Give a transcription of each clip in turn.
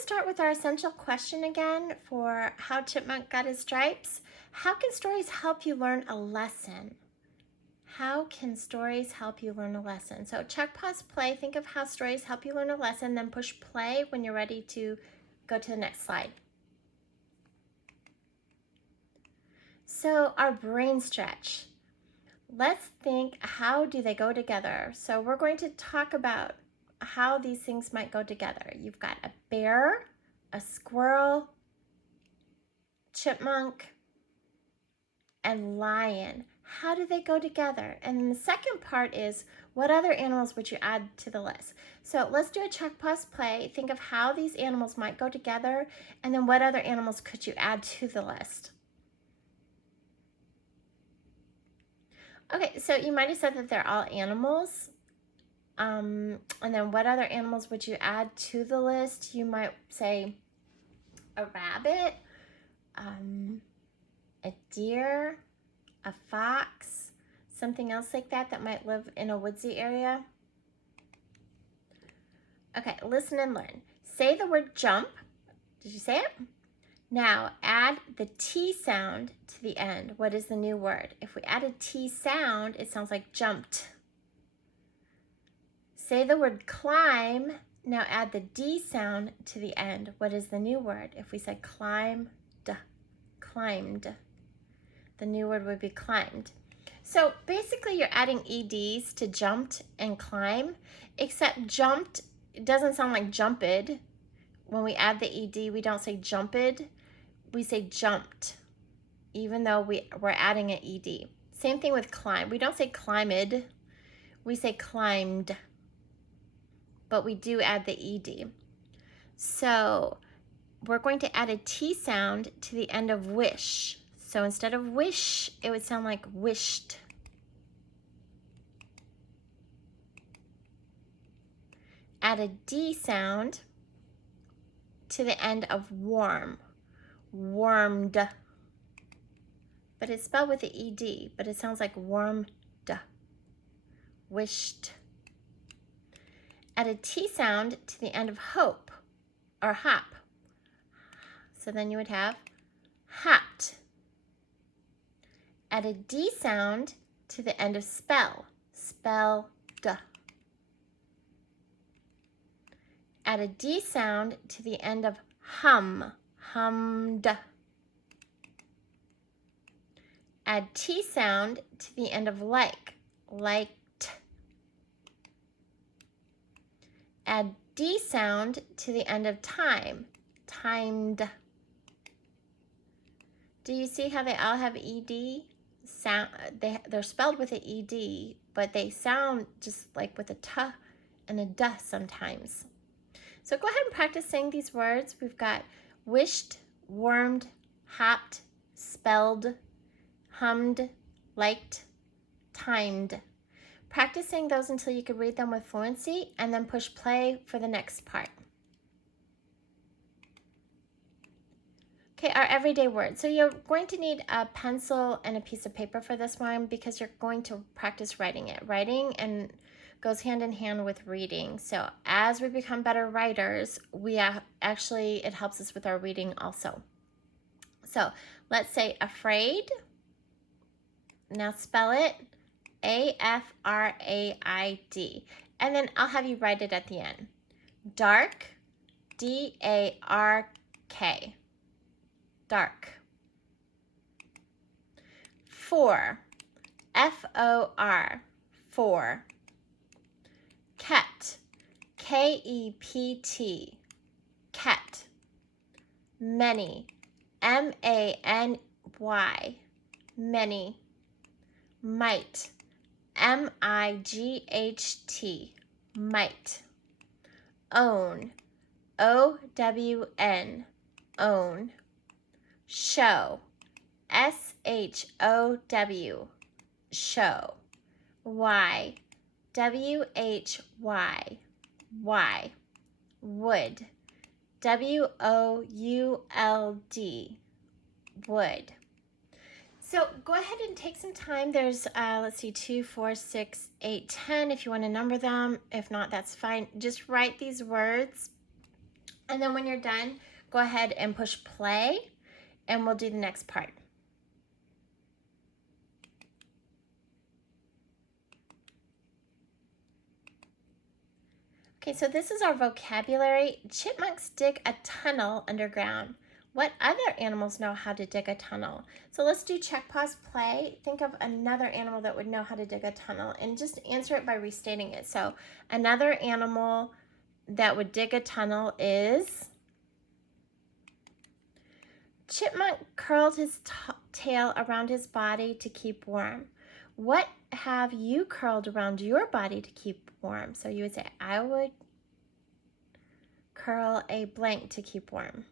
to start with our essential question again for How Chipmunk Got His Stripes. How can stories help you learn a lesson? How can stories help you learn a lesson? So check, pause, play. Think of how stories help you learn a lesson, then push play when you're ready to go to the next slide. So our brain stretch. Let's think, how do they go together? So we're going to talk about how these things might go together. You've got a bear, a squirrel, chipmunk, and lion. How do they go together? And then the second part is, what other animals would you add to the list? So let's do a check, pause, play. Think of how these animals might go together, and then what other animals could you add to the list? Okay, so you might have said that they're all animals. And then what other animals would you add to the list? You might say a rabbit, a deer, a fox, something else like that that might live in a woodsy area. Okay, listen and learn. Say the word jump. Did you say it? Now add the T sound to the end. What is the new word? If we add a T sound, it sounds like jumped. Say the word climb. Now add the D sound to the end. What is the new word? If we said climbed, climbed, the new word would be climbed. So basically you're adding EDs to jumped and climb, except jumped, it doesn't sound like jumped. When we add the ED, we don't say jumped, we say jumped, even though we're adding an ED. Same thing with climb. We don't say climbed, we say climbed, but we do add the ED. So we're going to add a T sound to the end of wish. So instead of wish, it would sound like wished. Add a D sound to the end of warm, warmed. But it's spelled with the ED, but it sounds like warmed, wished. Add a T sound to the end of hope or hop. So then you would have hopped. Add a D sound to the end of spell, spelled. Add a D sound to the end of hum, hummed. Add T sound to the end of like, liked. Add D sound to the end of time, timed. Do you see how they all have ED? They're spelled with an ED, but they sound just like with a T and a D sometimes. So go ahead and practice saying these words. We've got wished, warmed, hopped, spelled, hummed, liked, timed. Practice saying those until you can read them with fluency, and then push play for the next part. Okay, our everyday words. So you're going to need a pencil and a piece of paper for this one because you're going to practice writing it. Writing and goes hand in hand with reading. So as we become better writers, it helps us with our reading also. So let's say afraid. Now spell it A-F-R-A-I-D. And then I'll have you write it at the end. Dark, D-A-R-K. Dark. For, F-O-R, for. Kept, K-E-P-T, kept. Many, M-A-N-Y, many. Might, M-I-G-H-T, might. Own, O-W-N, own. Show, S-H-O-W, show. Why, W-H-Y, why. Would, W-O-U-L-D, would. So go ahead and take some time. There's, let's see, 2, 4, 6, 8, 10 if you want to number them. If not, that's fine. Just write these words And then when you're done, go ahead and push play, and we'll do the next part. Okay, so this is our vocabulary. Chipmunks dig a tunnel underground. What other animals know how to dig a tunnel? So let's do check, pause, play. Think of another animal that would know how to dig a tunnel and just answer it by restating it. So another animal that would dig a tunnel is... Chipmunk curled his tail around his body to keep warm. What have you curled around your body to keep warm? So you would say, I would curl a blank to keep warm.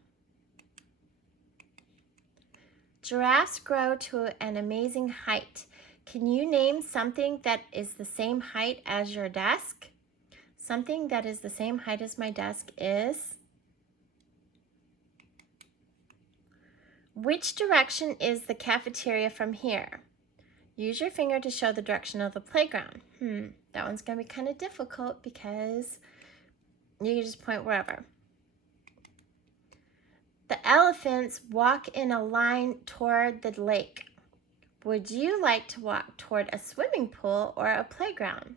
Giraffes grow to an amazing height. Can you name something that is the same height as your desk? Something that is the same height as my desk is... Which direction is the cafeteria from here? Use your finger to show the direction of the playground. That one's going to be kind of difficult because you can just point wherever. The elephants walk in a line toward the lake. Would you like to walk toward a swimming pool or a playground?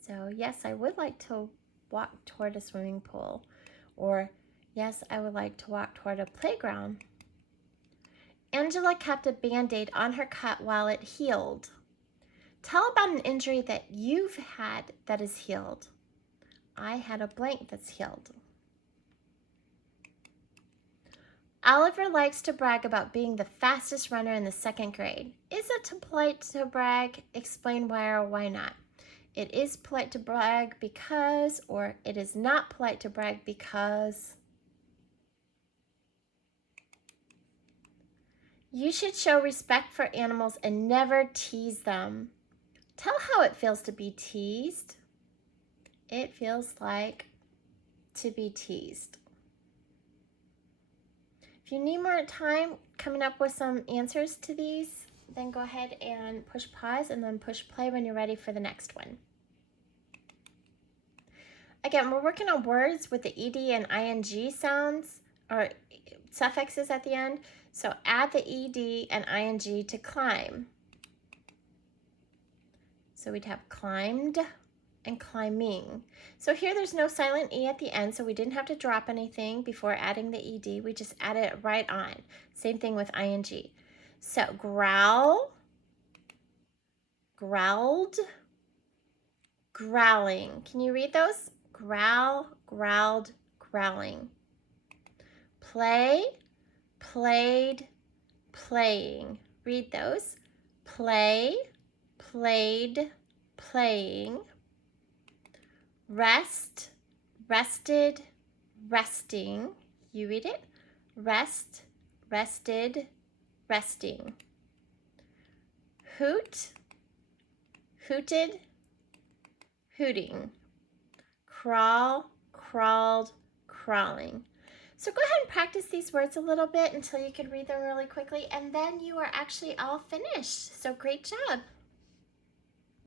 So yes, I would like to walk toward a swimming pool. Or yes, I would like to walk toward a playground. Angela kept a Band-Aid on her cut while it healed. Tell about an injury that you've had that is healed. I had a blank that's healed. Oliver likes to brag about being the fastest runner in the 2nd grade. Is it polite to brag? Explain why or why not. It is polite to brag because, or it is not polite to brag because... You should show respect for animals and never tease them. Tell how it feels to be teased. It feels like to be teased. If you need more time coming up with some answers to these, then go ahead and push pause and then push play when you're ready for the next one. Again, we're working on words with the ed and ing sounds or suffixes at the end. So add the ed and ing to climb. So we'd have climbed and climbing. So here there's no silent E at the end, so we didn't have to drop anything before adding the ed. We just added it right on. Same thing with ing. So growl, growled, growling. Can you read those? Growl, growled, growling. Play, played, playing. Read those. Play, played, playing. Rest, rested, resting. You read it. Rest, rested, resting. Hoot, hooted, hooting. Crawl, crawled, crawling. So go ahead and practice these words a little bit until you can read them really quickly, and then you are actually all finished. So great job.